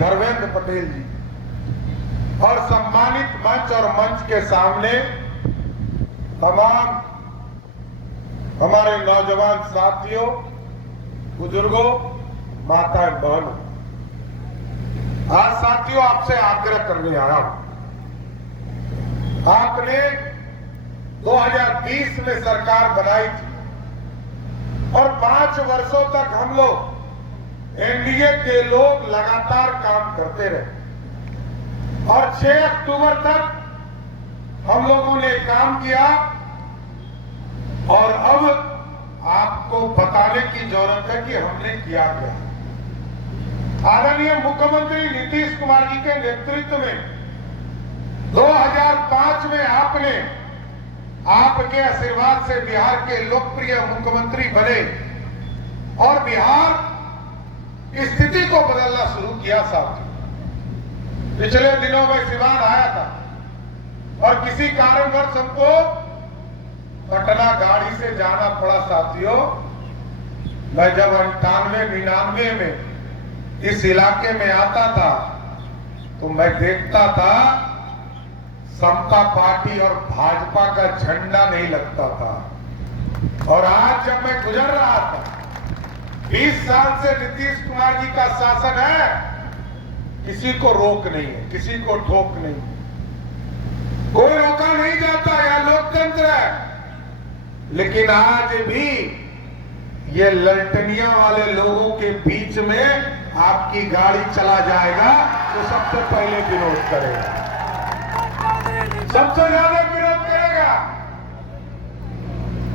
धर्मेंद्र पटेल जी और सम्मानित मंच और मंच के सामने तमाम हमारे नौजवान साथियों, बुजुर्गों, माताएं, बहनों, आज साथियों आपसे आग्रह करने आया हूं। आपने 2020 में सरकार बनाई थी और 5 वर्षों तक हम लोग एनडीए के लोग लगातार काम करते रहे और 6 अक्टूबर तक हम लोगों ने काम किया और अब आपको बताने की जरूरत है कि हमने किया क्या। आदरणीय मुख्यमंत्री नीतीश कुमार जी के नेतृत्व में 2005 में आपने आपके आशीर्वाद से बिहार के लोकप्रिय मुख्यमंत्री बने और बिहार की स्थिति को बदलना शुरू किया। साहब, पिछले दिनों में सिवान आया था और किसी कारणवश हमको पटना गाड़ी से जाना पड़ा। साथियों, मैं जब 98-99 में इस इलाके में आता था तो मैं देखता था समता पार्टी और भाजपा का झंडा नहीं लगता था। और आज जब मैं गुजर रहा था, 20 साल से नीतीश कुमार जी का शासन है, किसी को रोक नहीं है, किसी को ठोक नहीं, कोई रोका नहीं जाता, यह लोकतंत्र है। लेकिन आज भी ये ललटनिया वाले लोगों के बीच में आपकी गाड़ी चला जाएगा तो सबसे पहले विरोध करेगा, सबसे ज्यादा विरोध करेगा।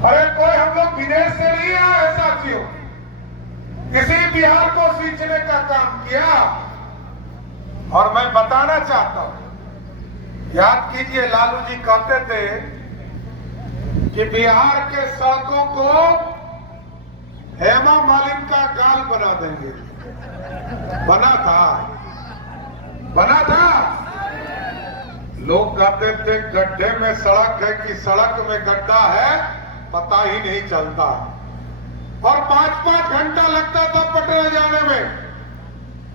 अरे कोई हम लोग विदेश से नहीं आए साथियों, किसी बिहार को सींचने का काम किया। और मैं बताना चाहता हूं, याद कीजिए लालू जी कहते थे कि बिहार के सड़कों को हेमा मालिनी का गाल बना देंगे। बना था, बना था। लोग कहते थे गड्ढे में सड़क है कि सड़क में गड्ढा है, पता ही नहीं चलता। और 5-5 घंटा लगता था पटना जाने में।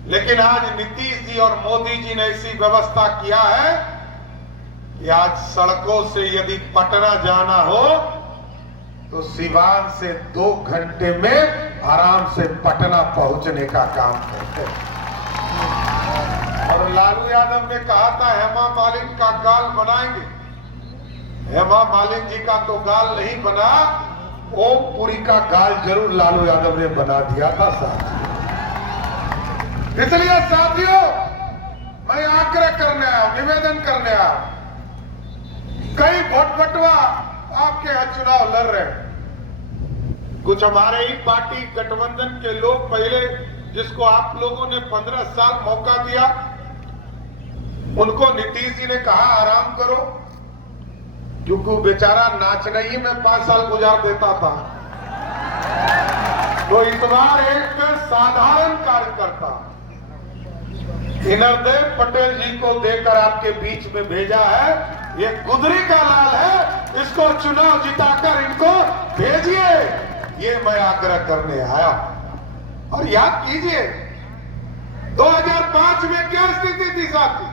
लेकिन आज नीतीश जी और मोदी जी ने ऐसी व्यवस्था किया है कि आज सड़कों से यदि पटना जाना हो तो सिवान से 2 घंटे में आराम से पटना पहुंचने का काम करते हैं। और लालू यादव ने कहा था हेमा मालिनी का गाल बनाएंगे। हेमा मालिनी जी का तो गाल नहीं बना, ओमपुरी का गाल जरूर लालू यादव ने बना दिया था साहब। इसलिए साथियों, मैं आग्रह करने आया हूं, निवेदन करने आया हूं। कई भटभटवा आपके यहां चुनाव लड़ रहे हैं। कुछ हमारे ही पार्टी गठबंधन के लोग पहले, जिसको आप लोगों ने 15 साल मौका दिया, उनको नीतीश जी ने कहा आराम करो, क्योंकि बेचारा नाचना ही में 5 साल गुजार देता था। तो इस बार एक साधारण कार्यकर्ता इनरदेव पटेल जी को देकर आपके बीच में भेजा है। ये गुदरी का लाल है, इसको चुनाव जिताकर इनको भेजिए, ये मैं आग्रह करने आया। और याद कीजिए 2005 में क्या स्थिति थी साथी,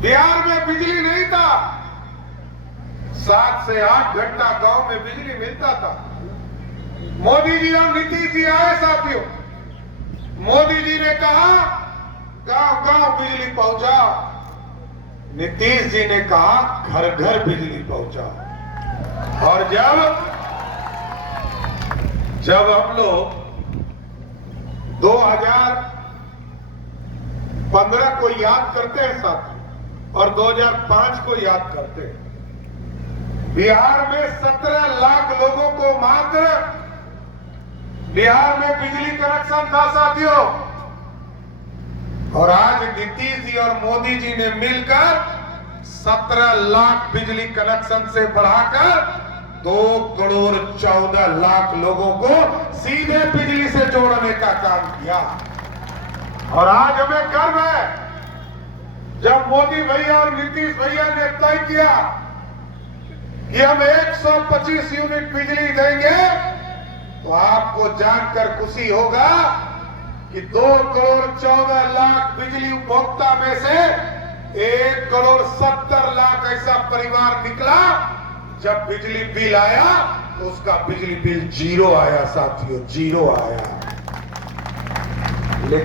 बिहार में बिजली नहीं था, 7 से 8 घंटा गांव में बिजली मिलता था। मोदी जी और नीतीश जी आए साथियों, मोदी जी ने कहा गांव गांव बिजली पहुंचाओ, नीतीश जी ने कहा घर घर बिजली पहुंचाओ। और जब हम लोग 2015 को याद करते हैं साथी और 2005 को याद करते हैं, बिहार में 17 लाख लोगों को मात्र बिहार में बिजली कनेक्शन था साथियों। और आज नीतीश जी और मोदी जी ने मिलकर 17 लाख बिजली कनेक्शन से बढ़ाकर 2 करोड़ 14 लाख लोगों को सीधे बिजली से जोड़ने का काम किया। और आज हमें गर्व है, जब मोदी भैया और नीतीश भैया ने तय किया कि हम 125 यूनिट बिजली देंगे, तो आपको जानकर खुशी होगा कि 2,14,00,000 बिजली उपभोक्ता में से 1,70,00,000 ऐसा परिवार निकला जब बिजली बिल आया तो उसका बिजली बिल 0 आया साथियों, 0 आया। लेकिन